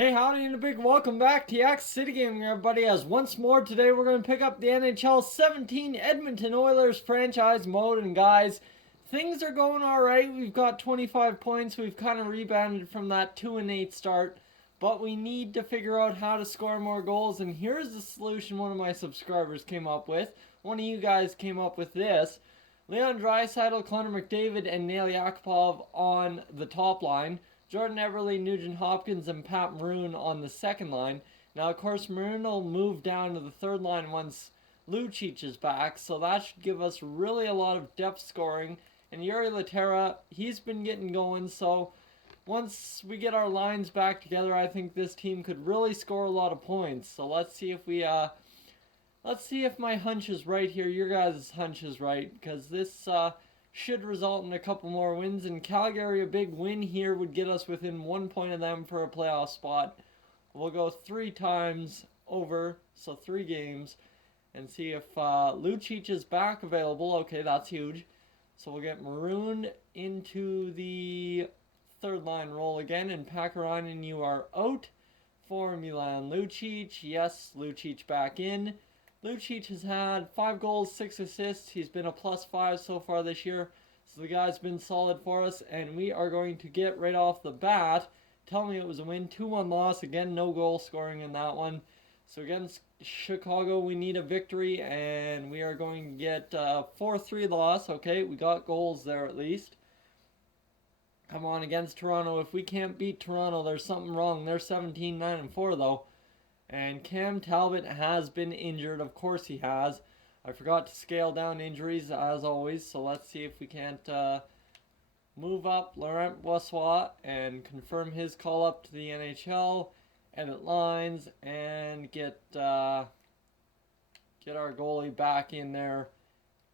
Hey, howdy, and a big welcome back to Yak City Gaming, everybody. As once more today, we're going to pick up the NHL 17 Edmonton Oilers franchise mode. And guys, things are going all right. We've got 25 points. We've kind of rebounded from that 2-8 start, but we need to figure out how to score more goals. And here's the solution one of my subscribers came up with. One of you guys came up with this. Leon Draisaitl, Connor McDavid, and Nail Yakupov on the top line. Jordan Eberle, Nugent Hopkins, and Pat Maroon on the second line. Now, of course, Maroon will move down to the third line once Lucic is back, so that should give us really a lot of depth scoring. And Yuri Laterra, he's been getting going, so once we get our lines back together, I think this team could really score a lot of points. So let's see if my hunch is right here. Your guys' hunch is right, because this should result in a couple more wins. In Calgary, a big win here would get us within 1 point of them for a playoff spot. We'll go 3 times over, so 3 games, and see if Lucic is back available. Okay, that's huge. So we'll get Maroon into the third line role again, and Pakarainen, you are out for Milan Lucic. Yes, Lucic back in. Lucic has had 5 goals, 6 assists. He's been a +5 so far this year. So the guy's been solid for us. And we are going to get right off the bat. Tell me it was a win. 2-1 loss. Again, no goal scoring in that one. So against Chicago, we need a victory. And we are going to get a 4-3 loss. Okay, we got goals there at least. Come on, against Toronto. If we can't beat Toronto, there's something wrong. They're 17-9-4 though. And Cam Talbot has been injured. Of course he has. I forgot to scale down injuries as always. So let's see if we can't move up Laurent Brossoit and confirm his call up to the NHL. Edit lines and get our goalie back in there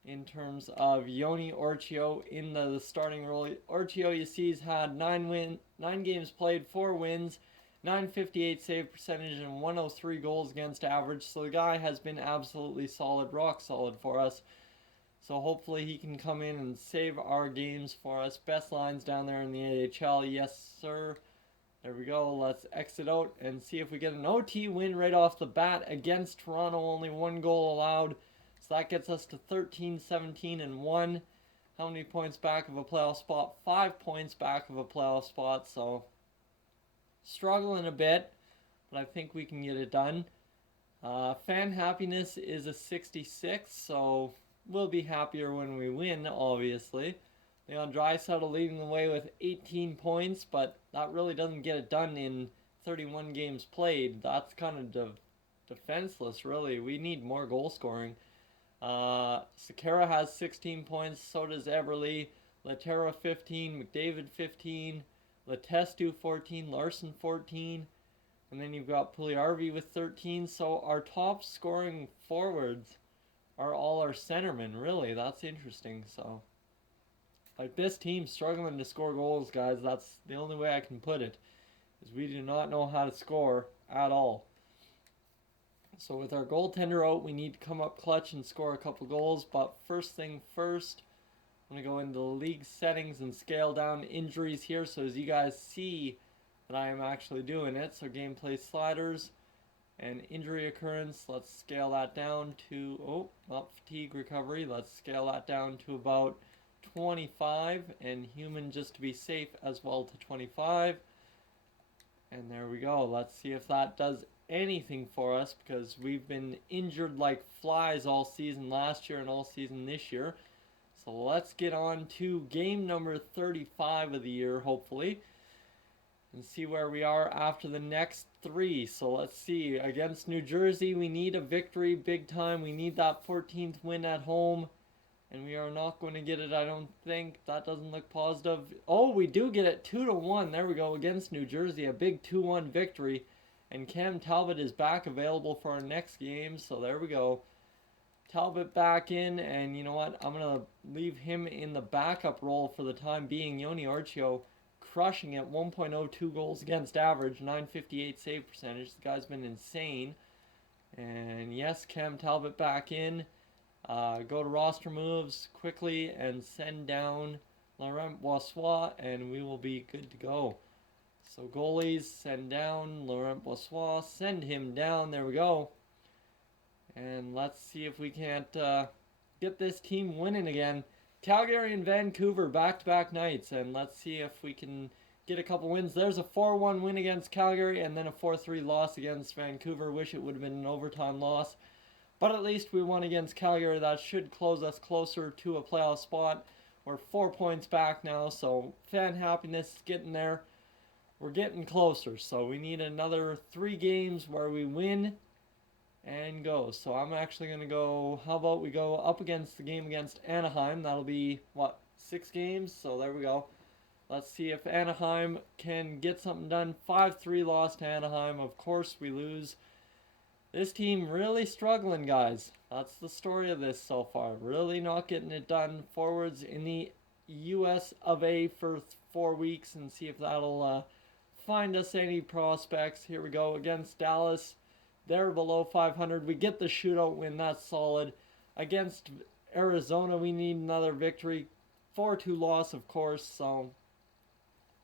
in terms of Yoni Orchio in the starting role. Orchio, you see, has had 9 games played, 4 wins. 958 save percentage and 103 goals against average. So the guy has been absolutely solid, rock solid for us. So hopefully he can come in and save our games for us. Best lines down there in the AHL. Yes, sir. There we go. Let's exit out and see if we get an OT win right off the bat against Toronto. Only 1 goal allowed. So that gets us to 13, 17, and 1. How many points back of a playoff spot? 5 points back of a playoff spot. So struggling a bit, but I think we can get it done. Fan happiness is a 66, so we'll be happier when we win, obviously. Leon Draisaitl leading the way with 18 points, but that really doesn't get it done in 31 games played. That's kind of defenseless, really. We need more goal scoring. Sakara has 16 points, so does Eberle. Laterra 15, McDavid 15, Letestu 14, Larson 14, and then you've got Puljujärvi with 13. So our top scoring forwards are all our centermen, really. That's interesting. So, like, this team's struggling to score goals, guys. That's the only way I can put it, is we do not know how to score at all. So with our goaltender out, we need to come up clutch and score a couple goals. But first thing first, I'm going to go into the league settings and scale down injuries here, so as you guys see that I am actually doing it. So gameplay sliders and injury occurrence, let's scale that down to, fatigue recovery, let's scale that down to about 25, and human just to be safe as well to 25. And there we go. Let's see if that does anything for us, because we've been injured like flies all season last year and all season this year. So let's get on to game number 35 of the year, hopefully, and see where we are after the next 3. So let's see. Against New Jersey, we need a victory big time. We need that 14th win at home, and we are not going to get it, I don't think. That doesn't look positive. Oh, we do get it 2-1. There we go. Against New Jersey, a big 2-1 victory, and Cam Talbot is back available for our next game. So there we go. Talbot back in, and you know what? I'm going to leave him in the backup role for the time being. Yoni Orchio crushing it, 1.02 goals against average, 958 save percentage. The guy's been insane. And yes, Cam Talbot back in. Go to roster moves quickly and send down Laurent Brossoit, and we will be good to go. So goalies, send down. Laurent Brossoit, send him down. There we go. And let's see if we can't get this team winning again. Calgary and Vancouver back-to-back nights. And let's see if we can get a couple wins. There's a 4-1 win against Calgary and then a 4-3 loss against Vancouver. Wish it would have been an overtime loss. But at least we won against Calgary. That should close us closer to a playoff spot. We're 4 points back now, so fan happiness is getting there. We're getting closer, so we need another 3 games where we win and go. So I'm actually going to go, how about we go up against the game against Anaheim. That'll be, 6 games? So there we go. Let's see if Anaheim can get something done. 5-3 loss to Anaheim. Of course we lose. This team really struggling, guys. That's the story of this so far. Really not getting it done. Forwards in the US of A for 4 weeks and see if that'll find us any prospects. Here we go against Dallas. They're below 500. We get the shootout win. That's solid. Against Arizona, we need another victory. 4-2 loss, of course. So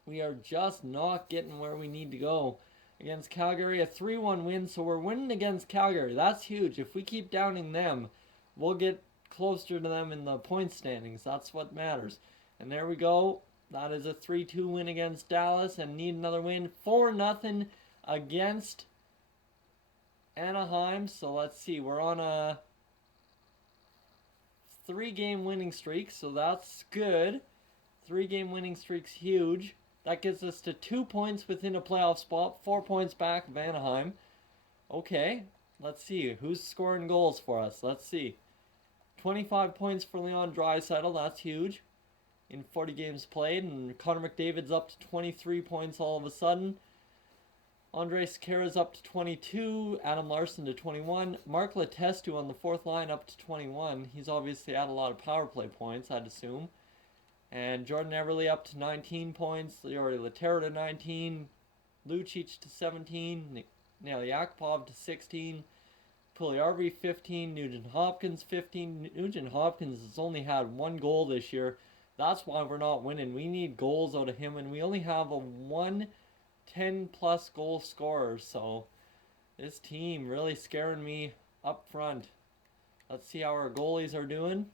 we are just not getting where we need to go. Against Calgary, a 3-1 win, so we're winning against Calgary. That's huge. If we keep downing them, we'll get closer to them in the point standings. That's what matters. And there we go. That is a 3-2 win against Dallas and need another win. 4-0 against Anaheim. So let's see. We're on a 3-game winning streak, so that's good. 3-game winning streak's huge. That gets us to 2 points within a playoff spot, 4 points back of Anaheim. Okay, let's see. Who's scoring goals for us? Let's see. 25 points for Leon Draisaitl. That's huge in 40 games played. And Connor McDavid's up to 23 points all of a sudden. Andrei Sekera's up to 22. Adam Larson to 21. Mark Letestu on the 4th line up to 21. He's obviously had a lot of power play points, I'd assume. And Jordan Eberle up to 19 points. Yuri Laterra to 19. Lucic to 17. Nail Yakupov to 16. Puljujarvi 15. Nugent Hopkins 15. Nugent Hopkins has only had 1 goal this year. That's why we're not winning. We need goals out of him, and we only have a 10-plus goal scorer. So this team really scaring me up front. Let's see how our goalies are doing.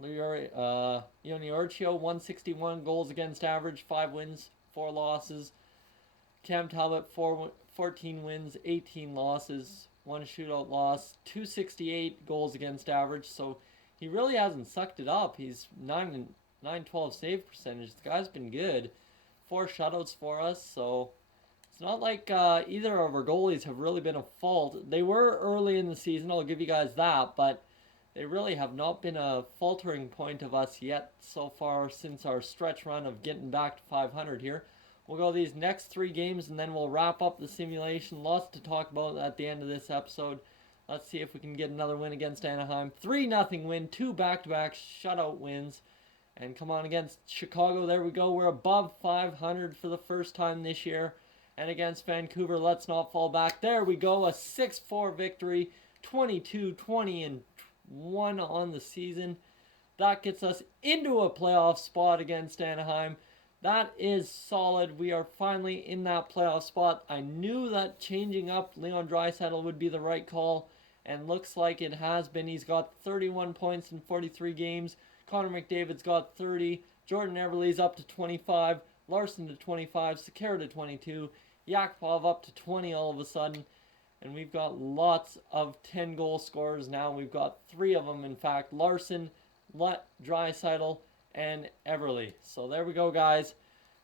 Yoni Orchio, 161 goals against average, 5 wins, 4 losses. Cam Talbot, 14 wins, 18 losses, 1 shootout loss, 268 goals against average. So he really hasn't sucked it up. He's 912 save percentage. The guy's been good. 4 shutouts for us. So it's not like either of our goalies have really been a fault. They were early in the season, I'll give you guys that, but they really have not been a faltering point of us yet so far since our stretch run of getting back to 500 here. We'll go these next 3 games and then we'll wrap up the simulation. Lots to talk about at the end of this episode. Let's see if we can get another win against Anaheim. 3-0 win, 2 back-to-back shutout wins. And come on, against Chicago, there we go. We're above 500 for the first time this year. And against Vancouver, let's not fall back. There we go, a 6-4 victory, 22-20 1 on the season. That gets us into a playoff spot against Anaheim. That is solid. We are finally in that playoff spot. I knew that changing up Leon Draisaitl would be the right call, and looks like it has been. He's got 31 points in 43 games. Connor McDavid's got 30. Jordan Eberle's up to 25. Larson to 25. Sekera to 22. Yakupov up to 20 all of a sudden. And we've got lots of 10-goal scorers now. We've got 3 of them, in fact. Larson, Draisaitl, and Eberle. So there we go, guys.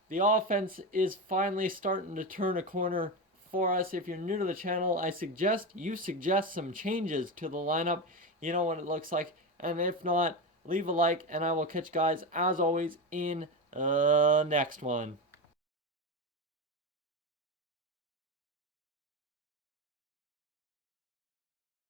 The offense is finally starting to turn a corner for us. If you're new to the channel, I suggest you suggest some changes to the lineup. You know what it looks like. And if not, leave a like, and I will catch you guys, as always, in the next one.